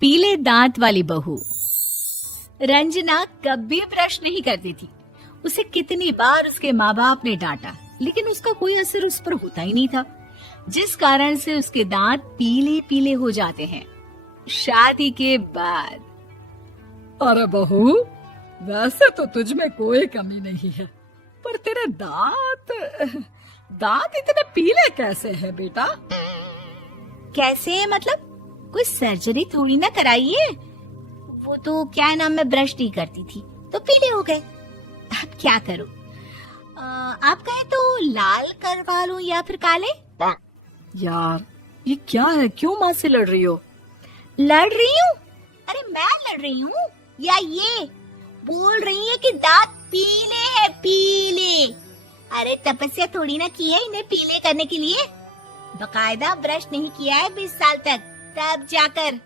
पीले दांत वाली बहू। रंजना कभी ब्रश नहीं करती थी। उसे कितनी बार उसके माँ बाप ने डांटा, लेकिन उसका कोई असर उस पर होता ही नहीं था, जिस कारण से उसके दांत पीले पीले हो जाते हैं। शादी के बाद अरे बहू, वैसे तो तुझ में कोई कमी नहीं है, पर तेरे दांत इतने पीले कैसे हैं बेटा? कैसे मतलब? कोई सर्जरी थोड़ी ना कराइए। वो तो क्या नाम, मैं ब्रश नहीं करती थी तो पीले हो गए। अब क्या करूं? आप कहें तो लाल करवा लूं या फिर काले? यार ये क्या है, क्यों माँ से लड़ रही हो? लड़ रही हूँ? अरे मैं लड़ रही हूँ या ये बोल रही है कि दांत पीले हैं, पीले। अरे तपस्या थोड़ी ना की है इन्हें पीले करने के लिए। बकायदा ब्रश नहीं किया है 20 साल तक, तब जाकर।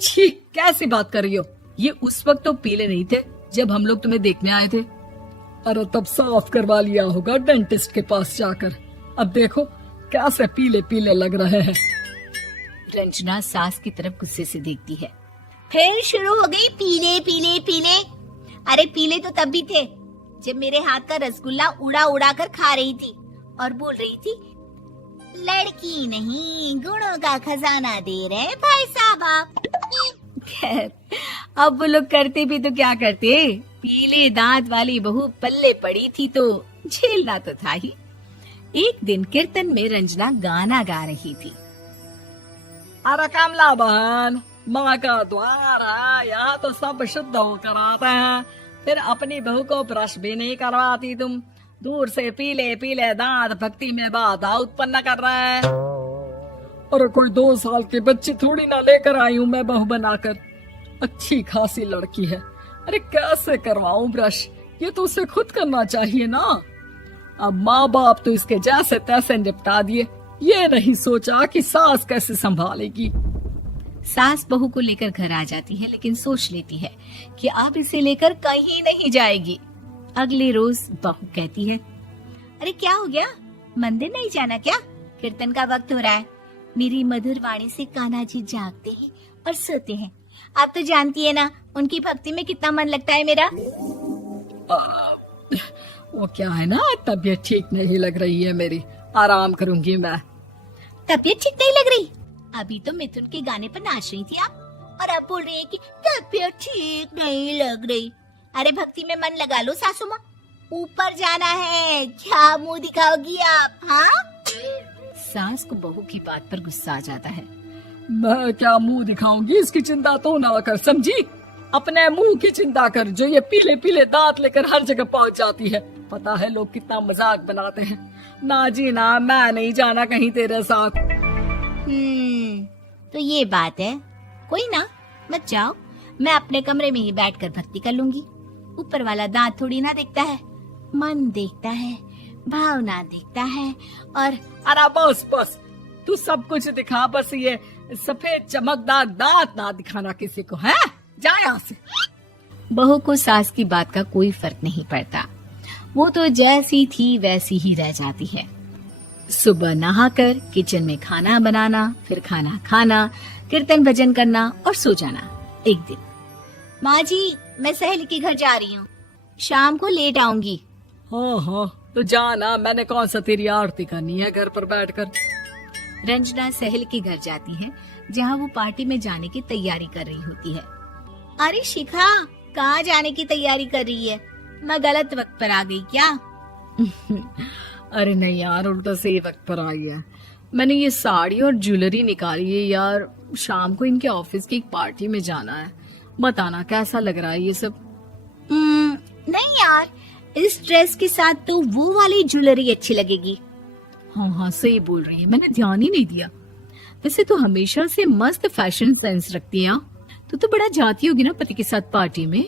छी, कैसी बात कर रही हो? ये उस वक्त तो पीले नहीं थे जब हम लोग तुम्हें देखने आए थे। अरे तब साफ करवा लिया होगा डेंटिस्ट के पास जाकर। अब देखो कैसे पीले पीले लग रहे हैं। रंजना सास की तरफ गुस्से से देखती है। फिर शुरू हो गई पीले पीले पीले। अरे पीले तो तब भी थे जब मेरे हाथ का रसगुल्ला उड़ा उड़ा कर खा रही थी और बोल रही थी, लड़की नहीं गुणों का खजाना दे रहे भाई साहब आप। खैर, अब वो लोग करते भी तो क्या करते, पीले दांत वाली बहू पल्ले पड़ी थी तो झेलना तो था ही। एक दिन कीर्तन में रंजना गाना गा रही थी। अरे कमला बहन, माँ का द्वार है, यहाँ तो सब शुद्ध होकर आते हैं, फिर अपनी बहू को ब्रश भी नहीं करवाती तुम। दूर से पीले पीले दांत भक्ति में बाधा उत्पन्न कर रहे हैं। अरे कोई 2 साल के बच्ची थोड़ी ना लेकर आई हूँ मैं बहू बनाकर। अच्छी खासी लड़की है, अरे कैसे करवाऊं ब्रश? ये तो उसे खुद करना चाहिए ना। अब माँ बाप तो इसके जैसे तैसे निपटा दिए, ये नहीं सोचा कि सास कैसे संभालेगी। सास बहू को लेकर घर आ जाती है, लेकिन सोच लेती है कि अब इसे लेकर कहीं नहीं जाएगी। अगले रोज बहू कहती है, अरे क्या हो गया, मंदिर नहीं जाना क्या? कीर्तन का वक्त हो रहा है। मेरी मधुर वाणी से कान्हा जी जागते हैं और सोते हैं। आप तो जानती है ना उनकी भक्ति में कितना मन लगता है मेरा। वो क्या है ना, तबीयत ठीक नहीं लग रही है मेरी, आराम करूंगी मैं। तबीयत ठीक नहीं लग रही? अभी तो मिथुन के गाने पर नाच रही थी आप, और अब बोल रही है कि तबीयत ठीक नहीं लग रही। अरे भक्ति में मन लगा लो सासू माँ, ऊपर जाना है, क्या मुंह दिखाओगी आप? हाँ? सास को बहू की बात पर गुस्सा आ जाता है। मैं क्या मुंह दिखाऊंगी, इसकी चिंता तो ना कर, समझी? अपने मुंह की चिंता कर, जो ये पीले पीले दांत लेकर हर जगह पहुंच जाती है। पता है लोग कितना मजाक बनाते हैं। ना जी ना, मैं नहीं जाना कहीं तेरे साथ। तो ये बात है, कोई ना, मत जाओ, मैं अपने कमरे में ही बैठकर भक्ति कर लूंगी। ऊपर वाला दांत थोड़ी ना देखता है, मन देखता है, भावना देखता है। और अरे बस बस, तू सब कुछ दिखा, बस ये सफेद चमकदार दांत ना दिखाना किसी को, है? जा यहाँ से। बहू को सास की बात का कोई फर्क नहीं पड़ता, वो तो जैसी थी वैसी ही रह जाती है। सुबह नहाकर किचन में खाना बनाना, फिर खाना खाना, कीर्तन भजन करना और सो जाना। एक दिन, माँ जी मैं सहेली के घर जा रही हूँ, शाम को लेट आऊंगी। हाँ हाँ तो जाना, मैंने कौन सा तेरी आरती करनी है घर पर बैठकर। रंजना सहेली के घर जाती है, जहाँ वो पार्टी में जाने की तैयारी कर रही होती है। अरे शिखा, कहाँ जाने की तैयारी कर रही है? मैं गलत वक्त पर आ गई क्या? अरे नहीं यार, उल्टा सही वक्त पर आ गया। मैंने ये साड़ी और ज्वेलरी निकाली है यार, शाम को इनके ऑफिस की एक पार्टी में जाना है। बताना कैसा लग रहा है ये सब? नहीं यार, इस ड्रेस के साथ तो वो वाली ज्वेलरी अच्छी लगेगी। हाँ हाँ सही बोल रही है, मैंने ध्यान ही नहीं दिया। वैसे तो हमेशा से मस्त फैशन सेंस रखती है। तो बड़ा जाती होगी ना पति के साथ पार्टी में।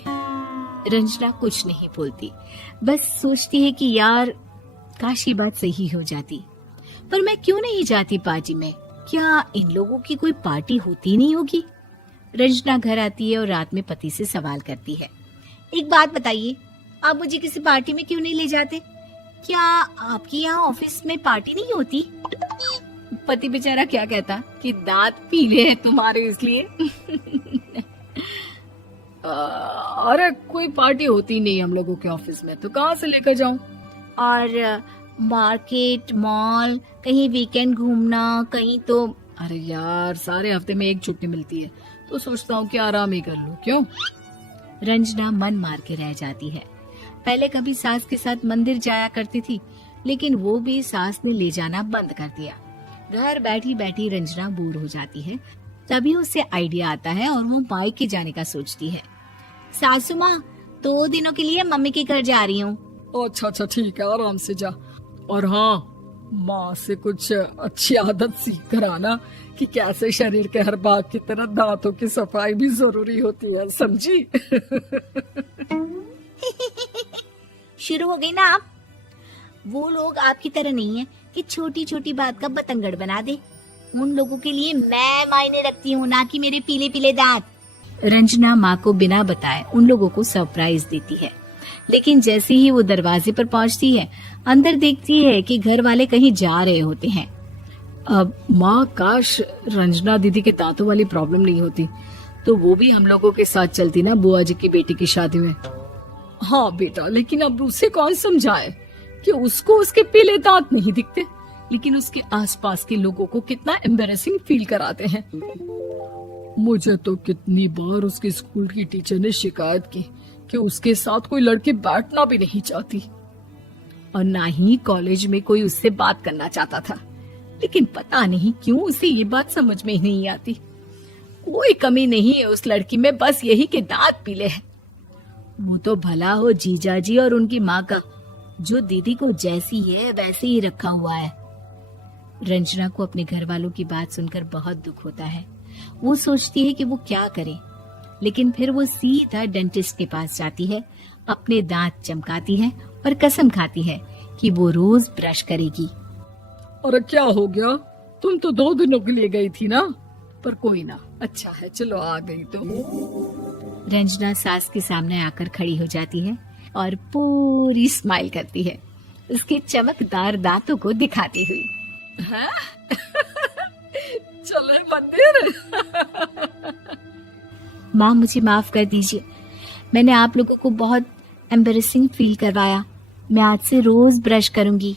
रंजना कुछ नहीं बोलती, बस सोचती है कि यार काश ये बात सही हो जाती, पर मैं क्यों नहीं जाती पार्टी में? क्या इन लोगों की कोई पार्टी होती नहीं होगी? रंजना घर आती है और रात में पति से सवाल करती है, एक बात बताइए, आप मुझे किसी पार्टी में क्यों नहीं ले जाते? क्या आपकी यहाँ ऑफिस में पार्टी नहीं होती? पति बेचारा क्या कहता कि दांत पीले हैं तुम्हारे इसलिए। अरे कोई पार्टी होती नहीं हम लोगों के ऑफिस में, तो कहाँ से लेकर जाऊं? और मार्केट, मॉल, कहीं वीकेंड घूमना, कहीं तो। अरे यार, सारे हफ्ते में एक छुट्टी मिलती है, तो सोचता हूँ कि आराम ही कर लूं। क्यों? रंजना मन मार के रह जाती है। पहले कभी सास के साथ मंदिर जाया करती थी, लेकिन वो भी सास ने ले जाना बंद कर दिया। घर बैठी बैठी रंजना बोर हो जाती है। तभी उसे आइडिया आता है और वो मायके जाने का सोचती है। सासू माँ, 2 दिनों के लिए मम्मी के घर जा रही हूँ। अच्छा अच्छा ठीक है, आराम से जा। और हाँ, माँ से कुछ अच्छी आदत सीख कर आना कि कैसे शरीर के हर भाग की तरह दांतों की सफाई भी जरूरी होती है, समझी? शुरू हो गई ना आप। वो लोग आपकी तरह नहीं है कि छोटी छोटी बात का बतंगड़ बना दे। उन लोगों के लिए मैं मायने रखती हूँ, ना कि मेरे पीले पीले दांत। रंजना माँ को बिना बताए उन लोगों को सरप्राइज देती है, लेकिन जैसे ही वो दरवाजे पर पहुंचती है, अंदर देखती है कि घर वाले कहीं जा रहे होते हैं। अब माँ, काश रंजना दीदी के दांतों वाली प्रॉब्लम नहीं होती, तो वो भी हम लोगों के साथ चलती ना बुआ जी की बेटी की शादी में। हाँ बेटा, लेकिन अब उसे कौन समझाए कि उसको उसके पीले दांत नहीं दिखते, लेकिन उसके आसपास के लोगों को कितना एम्बैरेसिंग फील कराते हैं। मुझे तो कितनी बार उसके स्कूल की टीचर ने शिकायत की कि उसके साथ कोई लड़की बैठना भी नहीं चाहती, और ना ही कॉलेज में कोई उससे बात करना चाहता था। लेकिन पता नहीं क्यों उसे ये बात समझ में ही नहीं आती। कोई कमी नहीं है उस लड़की में, बस यही कि दांत पीले हैं। वो तो भला हो जीजा जी और उनकी माँ का, जो दीदी को जैसी है वैसे ही रखा हुआ है। रंजना को अपने घर वालों की बात सुनकर बहुत दुख होता है। वो सोचती है कि वो क्या करे, लेकिन फिर वो सीधा डेंटिस्ट के पास जाती है, अपने दांत चमकाती है और कसम खाती है कि वो रोज ब्रश करेगी। अरे क्या हो गया? तुम तो 2 दिनों के लिए गई थी ना, पर कोई ना, अच्छा है, चलो आ गई तो। रंजना सास के सामने आकर खड़ी हो जाती है और पूरी स्माइल करती है, उसके चमकदार दांतों को दिखाती हुई। हैं? चले मंदिर। माँ, मुझे माफ कर दीजिए, मैंने आप लोगों को बहुत एम्बैरेसिंग फील करवाया। मैं आज से रोज ब्रश करूंगी।